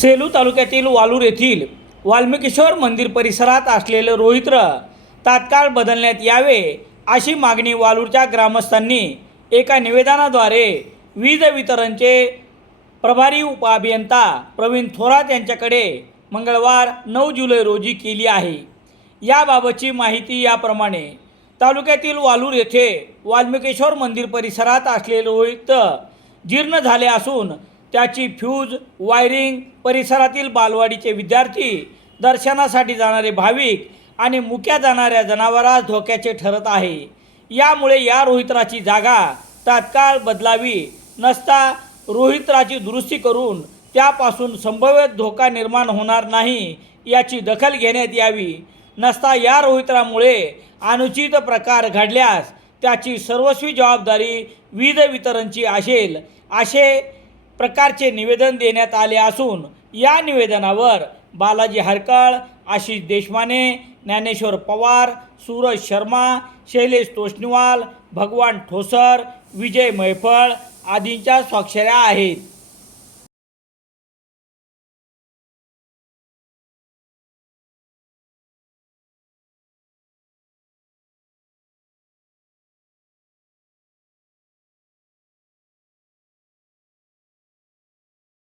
सेलू तालुक्यातील वालूर येथील वाल्मिकेश्वर मंदिर परिसरात असलेलं रोहित्र तात्काळ बदलण्यात यावे अशी मागणी वालूरच्या ग्रामस्थांनी एका निवेदनाद्वारे वीज वितरणचे प्रभारी उपअभियंता प्रवीण थोरात यांच्याकडे मंगळवार नऊ जुलै रोजी केली आहे. याबाबतची माहिती याप्रमाणे तालुक्यातील वालूर येथे वाल्मिकेश्वर मंदिर परिसरात असलेले रोहित जीर्ण झाले असून त्याची फ्यूज वायरिंग परिसरातील बालवाडीचे विद्यार्थी दर्शनासाठी जाणारे भाविक आणि मुक्या जाणाऱ्या जनावरास धोक्याचे ठरत आहे. यामुळे या रोहित्राची जागा तात्काळ बदलावी नसता रोहित्राची दुरुस्ती करून त्यापासून संभाव्य धोका निर्माण होणार नाही याची दखल घेण्यात यावी. नसता या रोहित्रामुळे अनुचित प्रकार घडल्यास त्याची सर्वस्वी जबाबदारी वीज वितरणची असेल असे प्रकारचे निवेदन देण्यात आले असून या निवेदनावर बालाजी हरकळ आशिष देशमाने ज्ञानेश्वर पवार सूरज शर्मा शैलेश तोष्णीवाल भगवान ठोसर विजय मैफळ आदींच्या स्वाक्षऱ्या आहेत.